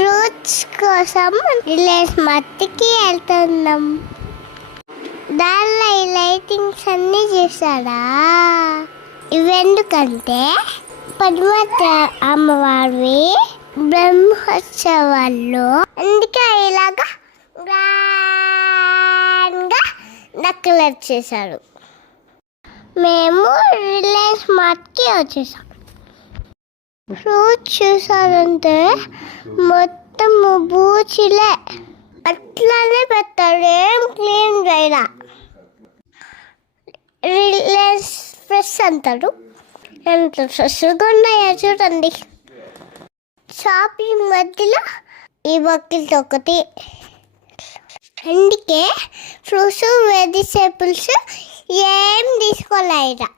Fruits కోసం Reliance మార్ట్కి వెళ్తున్నాం. దానిలో ఈ లైటింగ్స్ అన్నీ చూసారా? ఇవెందుకంటే పద్మావతి అమ్మవారి బ్రహ్మోత్సవాల్లో అందుకే ఇలాగా గ్రాండ్గా డెకరేట్ చేశారు. మేము రిలయన్స్ మార్ట్కి వచ్చేసాం. ఫ్రూట్స్ చూసారంటే మొత్తం బూచిలే అట్లానే పెట్టారు, ఏం క్లీన్ చేయరా. రిలయన్స్ ఫ్రెష్ అంటారు, ఎంత ఫ్రెష్గా ఉన్నాయో చూడండి. షాపింగ్ మధ్యలో ఈ బకెట్ ఒకటి. అందుకే ఫ్రూట్స్ వెజిటేబుల్స్ ఏం తీసుకోలేదా.